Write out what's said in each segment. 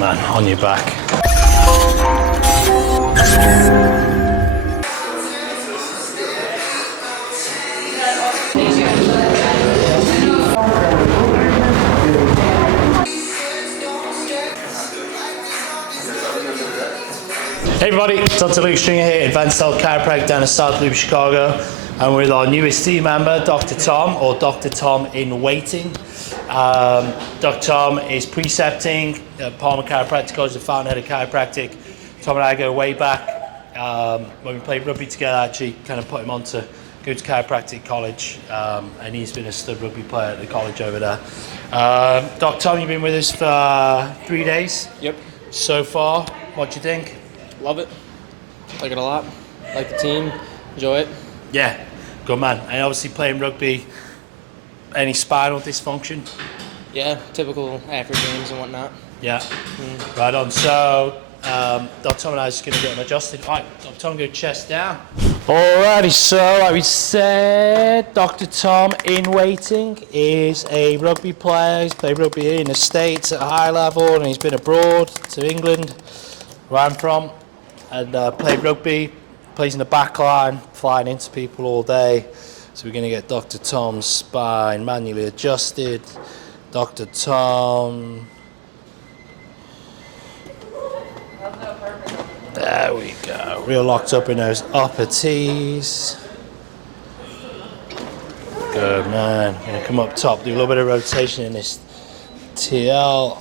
man, on your back. Hey everybody, Dr. Luke Stringer here, Advanced Health Chiropractic down in South Loop, Chicago. And with our newest team member, Dr. Tom, or Dr. Tom in waiting. Dr. Tom is precepting at Palmer Chiropractic College, the fountainhead of chiropractic. Tom and I go way back. When we played rugby together, I actually kind of put him on to go to Chiropractic College, and he's been a stud rugby player at the college over there. Dr. Tom, you've been with us for 3 days? Yep. So far, what do you think? Love it. Like it a lot. Like the team. Enjoy it. Yeah, good man. And obviously playing rugby, any spinal dysfunction? Yeah, typical after games and whatnot. Yeah, right on. So, Dr. Tom and I are just going to get him adjusted. All right, Dr. Tom, go chest down. Alrighty, so like we said, Dr. Tom in waiting is a rugby player. He's played rugby here in the States at a high level, and he's been abroad to England, where I'm from, and played rugby, plays in the back line, flying into people all day. So we're going to get Dr. Tom's spine manually adjusted. Dr. Tom. There we go. Real locked up in those upper T's. Good man. Going to come up top, do a little bit of rotation in this TL.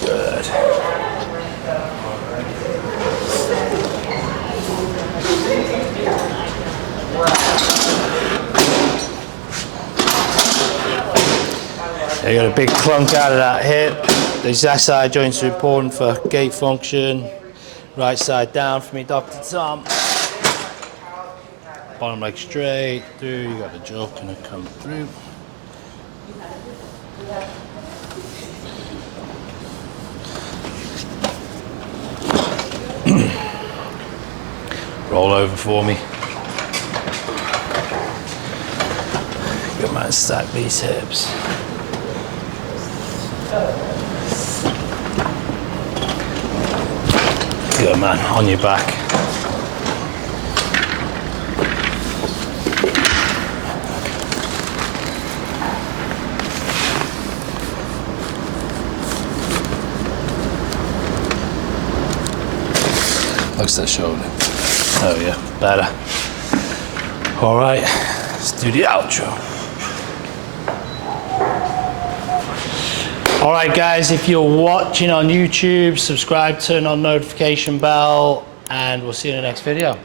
Good. You got a big clunk out of that hip. These SI joints are important for gait function. Right side down for me, Dr. Tom. Bottom leg straight through. You got the jaw gonna come through. Roll over for me. Good man, stack these hips. Good man, on your back. Looks that shoulder. Oh yeah, better. All right, let's do the outro. All right, guys, if you're watching on YouTube, subscribe, turn on notification bell, and we'll see you in the next video.